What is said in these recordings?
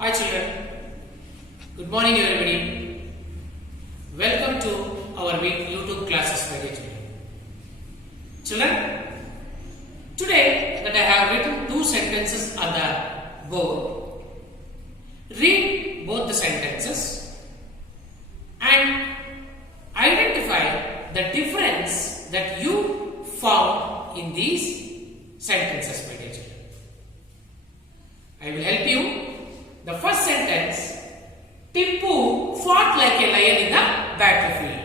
Hi children, good morning everybody. Welcome to our YouTube classes my dear children. Children, today that I have written two sentences on the board. Read both the sentences and identify the difference that you found in these sentences my dear children. I will help you. The first sentence, Tippu fought like a lion in the battlefield.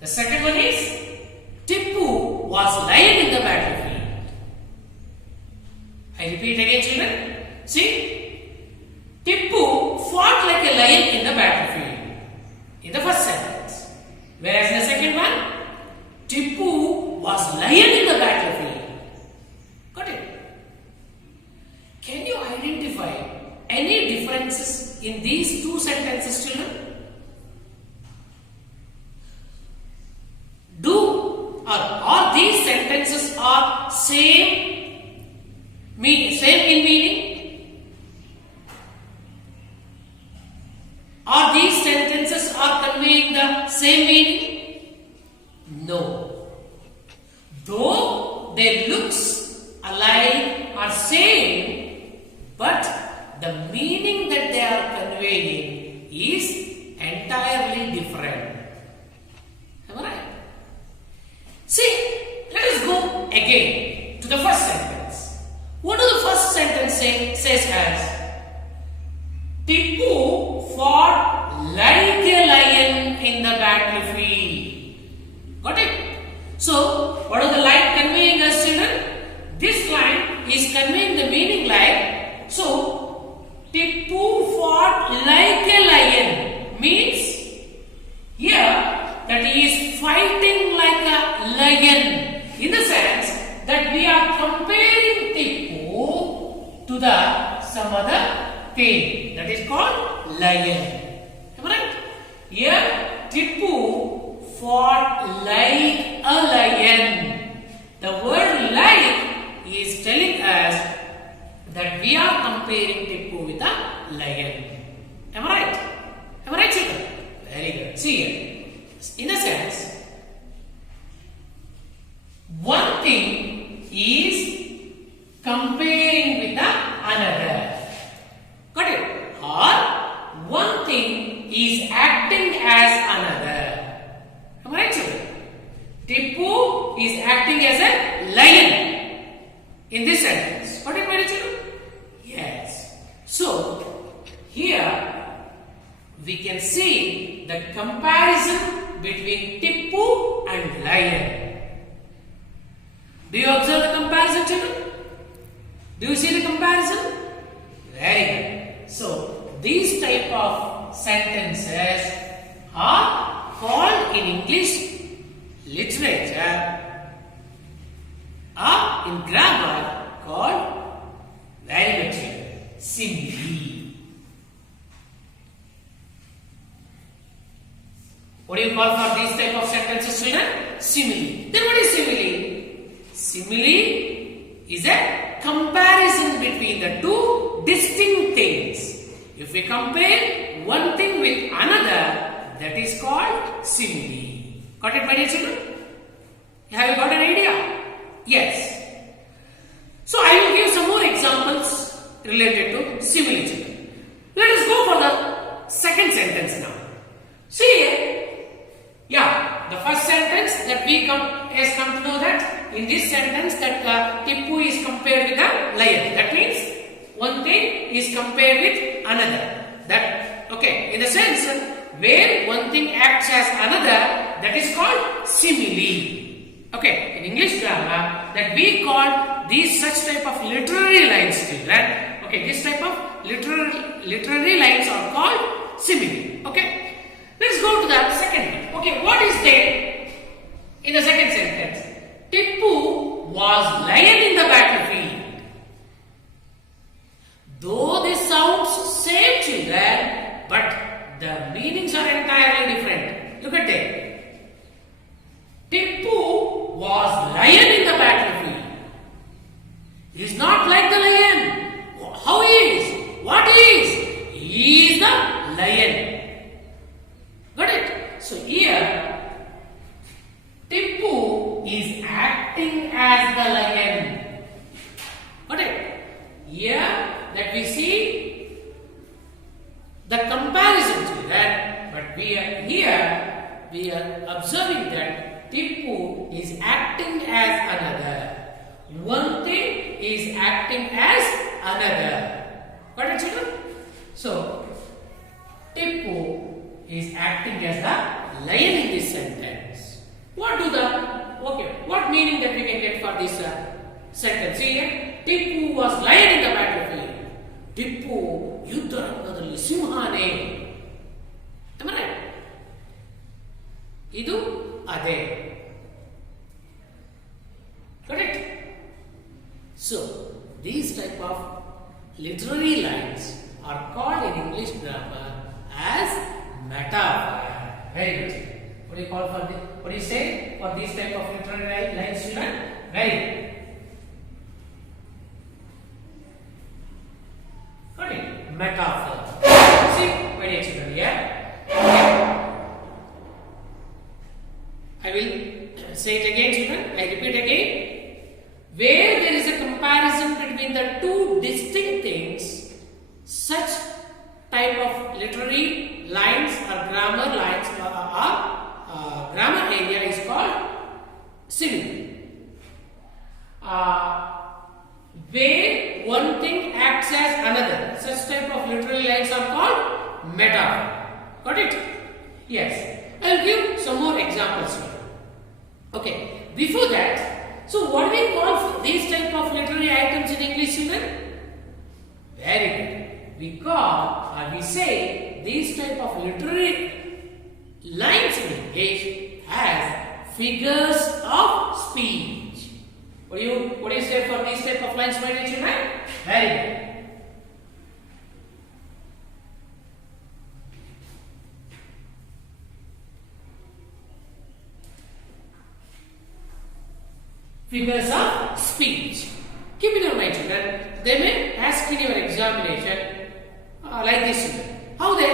The second one is, Tippu was lion in the battlefield. I repeat again children. See, Tippu fought like a lion in the battlefield in the first sentence. Whereas in the second one, Tippu was lion in the battlefield. Got it? Can you identify any differences in these two sentences, children? Are these sentences are same in meaning? Are these sentences are conveying the same meaning? No. Though they looks alike or same, but the meaning that they are conveying is entirely different. Am I right? See, let us go again to the first sentence. What does the first sentence says as? Tippu fought like a lion in the battlefield. Got it? So, what is the line conveying us, children? This line is conveying the meaning like, so, Tippu fought like a lion means here that he is fighting like a lion, in the sense that we are comparing Tippu to some other thing that is called lion. Am I right? Here Tippu fought like a lion. The word like is telling us that we are comparing Tippu with a lion. Am I right? Am I right, children? Very good. See here. In a sense, one thing is comparing with another. Got it? Or one thing is acting as another. Am I right, children? Tippu is acting as a lion in this sentence. Got it, my dear children? Yes. So, here we can see the comparison between Tippu and lion. Do you observe the comparison, children? Do you see the comparison? Very good. So, these type of sentences are called in English literature or in grammar called very good, children, simile. What do you call for these type of sentences, children? Simile. Then what is simile? Simile is a comparison between the two distinct things. If we compare one thing with another, that is called simile. Got it, my dear children? Have you got an idea? Yes. So I will give some more examples related to simile, children. Let us go for the second sentence now. See here. Yeah, the first sentence that we has come to know that in this sentence that Tippu is compared with a lion. That means one thing is compared with another. That okay, in the sense where one thing acts as another, that is called simile. Okay, in English grammar that we call these such type of literary lines, children. Okay, this type of literary lines are called simile. Okay. Let's go to the second one. Okay, what is there in the second sentence? Tippu was lion in the battlefield. Though they sound same, children, but the meanings are entirely different. Look at that. Tippu was lion in the battlefield. He is not like the lion. How he is? here that we see the comparison to that, but we are observing that Tipu is acting as another. One thing is acting as another. Got it, children? So, Tipu is acting as the lion in this sentence. What meaning that we can get for this sentence? See here, Tipu was lion in the battlefield. Tipu ಯುದ್ಧರಂಗದಲ್ಲಿ ಸಿಂಹನೇ. Am I right? ಇದು ಅದೇ. Correct? So, these type of literary lines are called in English grammar as metaphor. Very good. What do you call for this? What do you say for these type of literary lines, children? Very good. Got it? Metaphor. See, my dear children, here. I will say it again, children. I repeat again. Where there is a comparison between the two distinct things, such type of literary lines or grammar lines or grammar area is called simile. Where one thing acts as another, such type of literary lines are called metaphor. Got it? Yes. I will give some more examples here. Okay. Before that, so what do we call these type of literary items in English, children? Very good. We call or we say these type of literary lines in English as figures of speech. What do you say for these type of lines, my dear children? Very good. Figures of speech. Keep in your mind, children. They may ask in your examination like this, children. How they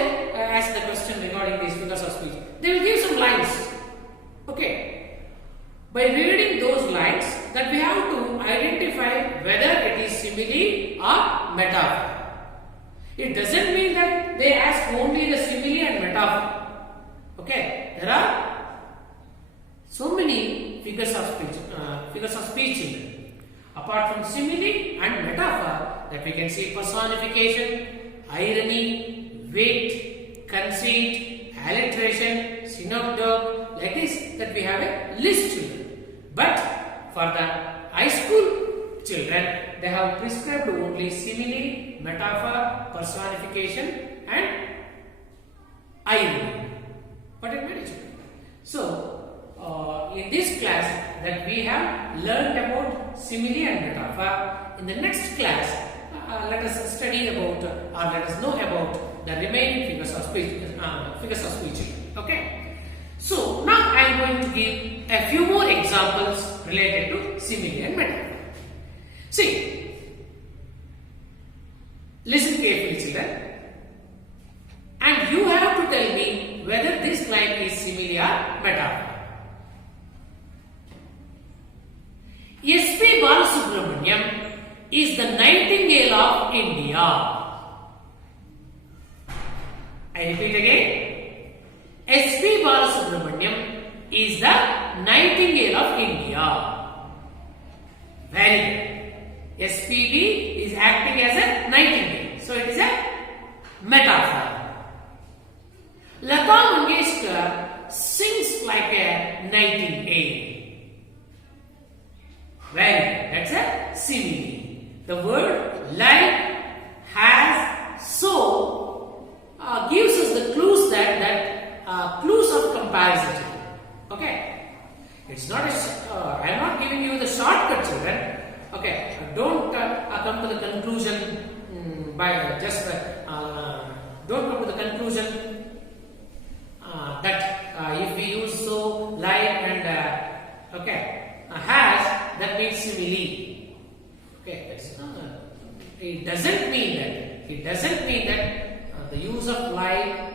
ask the question regarding these figures of speech? They will give some lines. Okay. By reading those lines, that we have to identify whether it is simile or metaphor. It doesn't mean that they ask only the simile and metaphor. Okay. There are so many figures of speech in it. Apart from simile and metaphor, that we can see personification, irony, wit, conceit, alliteration, synecdoche, like this, that we have a list, children. But for the high school children, they have prescribed only simile, metaphor, personification, and irony. What it means? So, in this class that we have learned about simile and metaphor, in the next class let us study about or let us know about the remaining figures of speech. Okay. So now I am going to give a few more examples related to simile and metaphor. See, listen carefully, children, and you have to tell me whether this line is simile or metaphor. S.P. Balasubramaniam is the nightingale of India. I repeat again. S.P. Balasubramaniam is the nightingale of India. Very good. SPB is acting as a nightingale. So it is a metaphor. Lata Mangeshkar sings like a nightingale. Well, that's a simile. The word like, has, so gives us the clues clues of comparison. Okay, it's not I am not giving you the shortcut, children. Okay, don't come to the conclusion by just don't come to the conclusion that if we use so, like, and has, that means simile. Okay, it doesn't mean that. It doesn't mean that the use of like,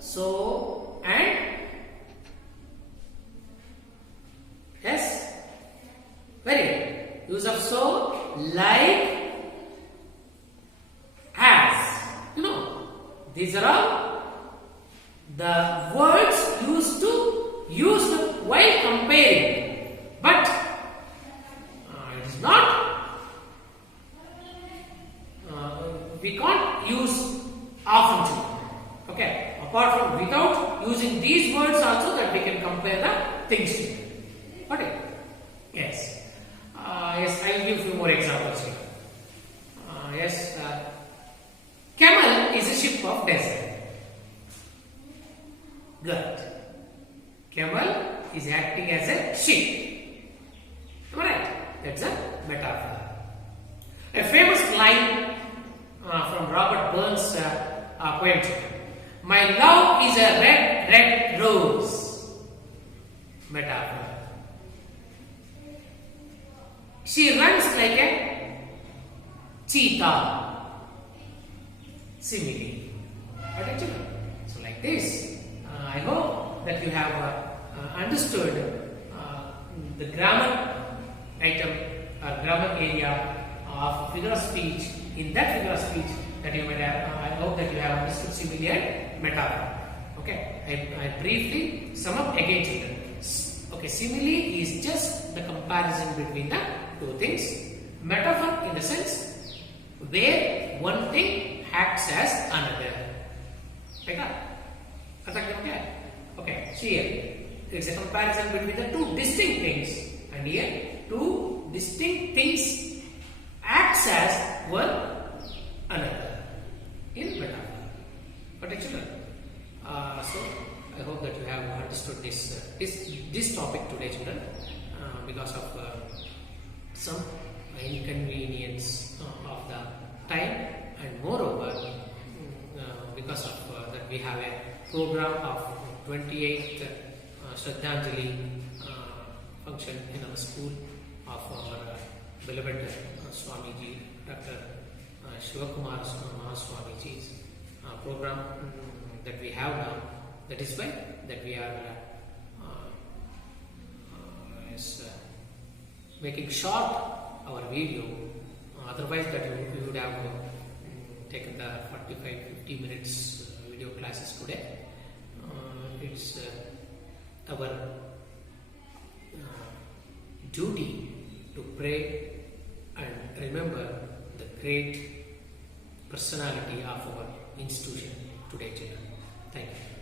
so, and yes, very good. Use of so, like, These are all the words used to use while comparing, but it is not. We can't use often. Okay. Apart from without using these words also, that we can compare the things together. Okay. Yes. Yes. I will give few more examples here. Yes. Camel is a ship of desert. Good. Camel is acting as a ship. Alright. That's a metaphor. A famous line from Robert Burns' poem. My love is a red, red rose. Metaphor. She runs like a cheetah. Simile. So like this, I hope that you have understood the grammar item or grammar area of figure of speech. In that figure of speech that you might have, I hope that you have understood simile and metaphor. Okay, I briefly sum up again children. Okay, simile is just the comparison between the two things. Metaphor in the sense where one thing acts as another. Okay? Okay, so here there is a comparison between the two distinct things, and here two distinct things acts as one another in metaphor. Okay, children. So I hope that you have understood this topic today, children, because of some inconvenience of the time, and moreover because of that we have a program of 28th Shraddhanjali function in our school of our beloved Swamiji, Dr. Shivakumar Swamiji's program that we have now. That is why that we are making short our video. Otherwise, that you would have taken the 45-50 minutes video classes today. It's our duty to pray and remember the great personality of our institution today, children. Thank you.